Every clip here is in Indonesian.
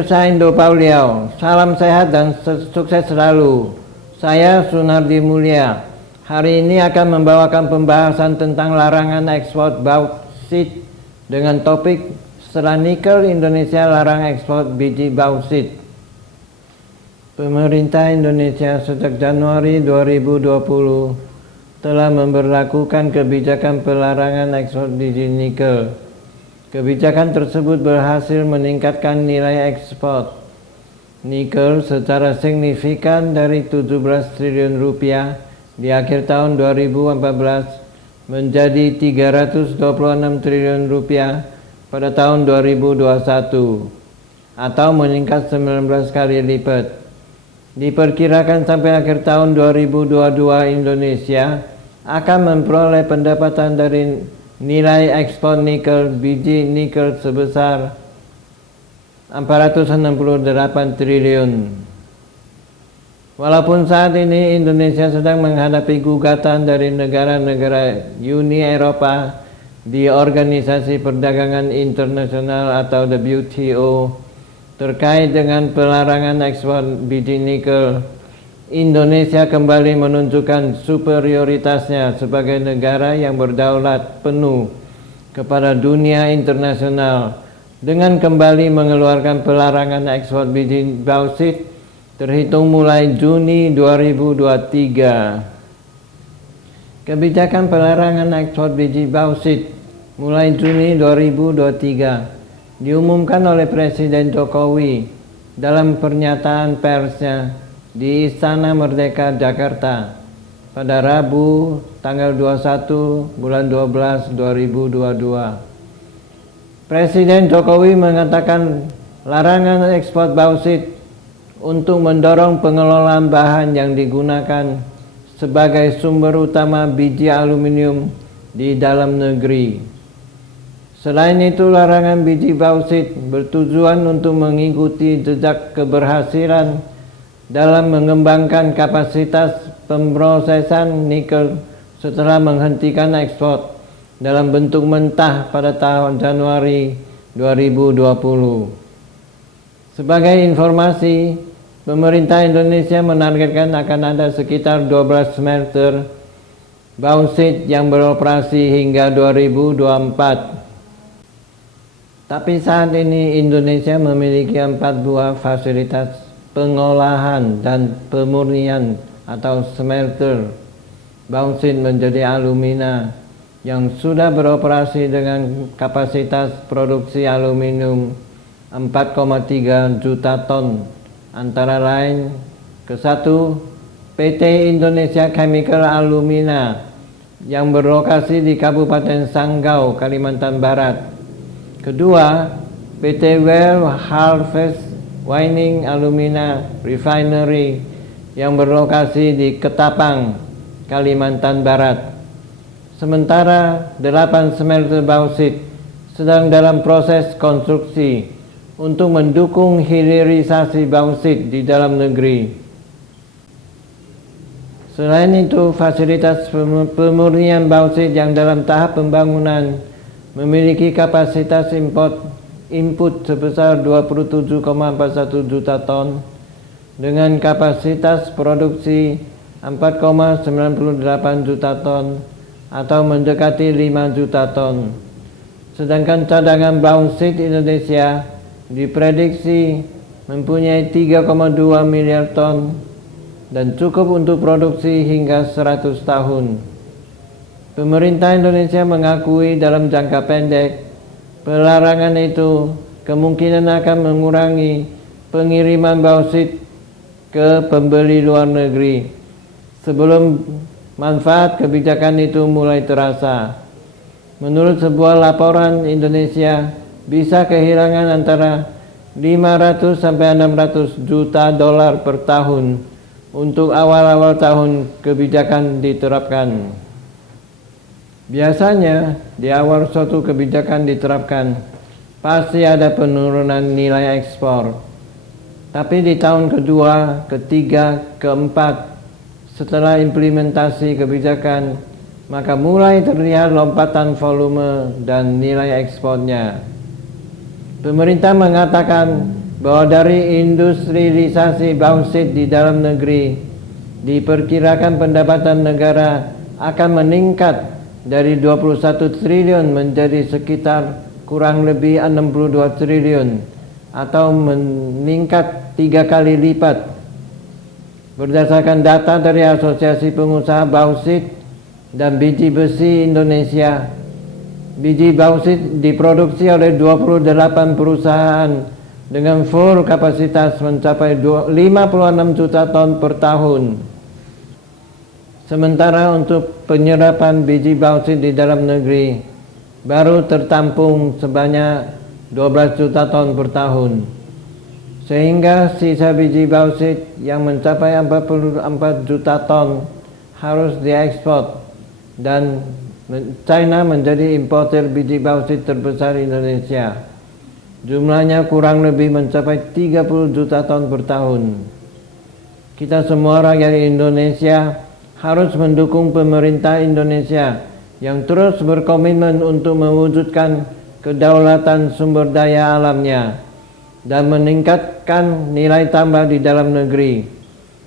Pemirsa Indo Pauliau, salam sehat dan sukses selalu. Saya Sunardi Mulia. Hari ini akan membawakan pembahasan tentang larangan ekspor bauksit dengan topik setelah nikel Indonesia larang ekspor biji bauksit. Pemerintah Indonesia sejak Januari 2020 telah memberlakukan kebijakan pelarangan ekspor biji nikel. Kebijakan tersebut berhasil meningkatkan nilai ekspor nikel secara signifikan dari 17 triliun rupiah di akhir tahun 2014 menjadi 326 triliun rupiah pada tahun 2021 atau meningkat 19 kali lipat. Diperkirakan sampai akhir tahun 2022 Indonesia akan memperoleh pendapatan dari nilai ekspor nikel biji nikel sebesar 468 triliun. Walaupun saat ini Indonesia sedang menghadapi gugatan dari negara-negara Uni Eropa di Organisasi Perdagangan Internasional atau WTO terkait dengan pelarangan ekspor biji nikel, Indonesia kembali menunjukkan superioritasnya sebagai negara yang berdaulat penuh kepada dunia internasional dengan kembali mengeluarkan pelarangan ekspor biji bauksit terhitung mulai Juni 2023. Kebijakan pelarangan ekspor biji bauksit mulai Juni 2023 diumumkan oleh Presiden Jokowi dalam pernyataan persnya di Istana Merdeka Jakarta pada Rabu tanggal 21 bulan 12 2022. Presiden Jokowi mengatakan larangan ekspor bauksit untuk mendorong pengelolaan bahan yang digunakan sebagai sumber utama biji aluminium di dalam negeri. Selain itu, larangan biji bauksit bertujuan untuk mengikuti jejak keberhasilan dalam mengembangkan kapasitas pemrosesan nikel setelah menghentikan ekspor dalam bentuk mentah pada tahun Januari 2020. Sebagai informasi, pemerintah Indonesia menargetkan akan ada sekitar 12 smelter bauksit yang beroperasi hingga 2024. Tapi saat ini Indonesia memiliki 4 buah fasilitas pengolahan dan pemurnian atau smelter bauksit menjadi alumina yang sudah beroperasi dengan kapasitas produksi aluminium 4,3 juta ton, antara lain ke-1 PT Indonesia Chemical Alumina yang berlokasi di Kabupaten Sanggau, Kalimantan Barat. Kedua, PT Well Harvest Wining Alumina Refinery yang berlokasi di Ketapang, Kalimantan Barat. Sementara 8 smelter bauksit sedang dalam proses konstruksi untuk mendukung hilirisasi bauksit di dalam negeri. Selain itu, fasilitas pemurnian bauksit yang dalam tahap pembangunan memiliki kapasitas input sebesar 27,41 juta ton dengan kapasitas produksi 4,98 juta ton atau mendekati 5 juta ton. Sedangkan cadangan bauksit Indonesia diprediksi mempunyai 3,2 miliar ton dan cukup untuk produksi hingga 100 tahun. Pemerintah Indonesia mengakui dalam jangka pendek pelarangan itu kemungkinan akan mengurangi pengiriman bauksit ke pembeli luar negeri sebelum manfaat kebijakan itu mulai terasa. Menurut sebuah laporan, Indonesia bisa kehilangan antara 500 sampai 600 juta dolar per tahun untuk awal-awal tahun kebijakan diterapkan. Biasanya di awal suatu kebijakan diterapkan pasti ada penurunan nilai ekspor. Tapi di tahun kedua, ketiga, keempat setelah implementasi kebijakan, maka mulai terlihat lompatan volume dan nilai ekspornya. Pemerintah mengatakan bahwa dari industrialisasi bauksit di dalam negeri diperkirakan pendapatan negara akan meningkat dari 21 triliun menjadi sekitar kurang lebih 62 triliun atau meningkat 3 kali lipat. Berdasarkan data dari Asosiasi Pengusaha Bauksit dan Biji Besi Indonesia, biji bauksit diproduksi oleh 28 perusahaan dengan full kapasitas mencapai 56 juta ton per tahun. Sementara untuk penyerapan biji bauksit di dalam negeri baru tertampung sebanyak 12 juta ton per tahun. Sehingga sisa biji bauksit yang mencapai 44 juta ton harus diekspor dan China menjadi importer biji bauksit terbesar Indonesia. Jumlahnya kurang lebih mencapai 30 juta ton per tahun. Kita semua rakyat Indonesia harus mendukung pemerintah Indonesia yang terus berkomitmen untuk mewujudkan kedaulatan sumber daya alamnya dan meningkatkan nilai tambah di dalam negeri,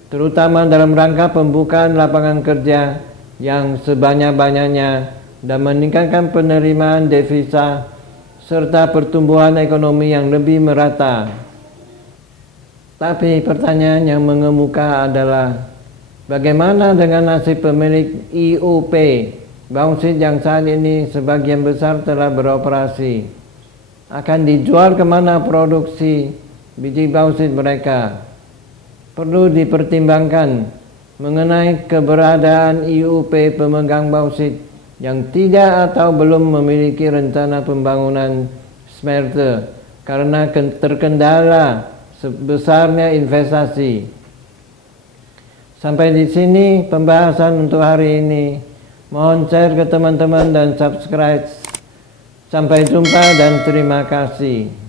terutama dalam rangka pembukaan lapangan kerja yang sebanyak-banyaknya dan meningkatkan penerimaan devisa serta pertumbuhan ekonomi yang lebih merata. Tapi pertanyaan yang mengemuka adalah bagaimana dengan nasib pemilik IUP bauksit yang saat ini sebagian besar telah beroperasi? Akan dijual kemana produksi biji bauksit mereka? Perlu dipertimbangkan mengenai keberadaan IUP pemegang bauksit yang tidak atau belum memiliki rencana pembangunan smelter karena terkendala sebesarnya investasi. Sampai di sini pembahasan untuk hari ini. Mohon share ke teman-teman dan subscribe. Sampai jumpa dan terima kasih.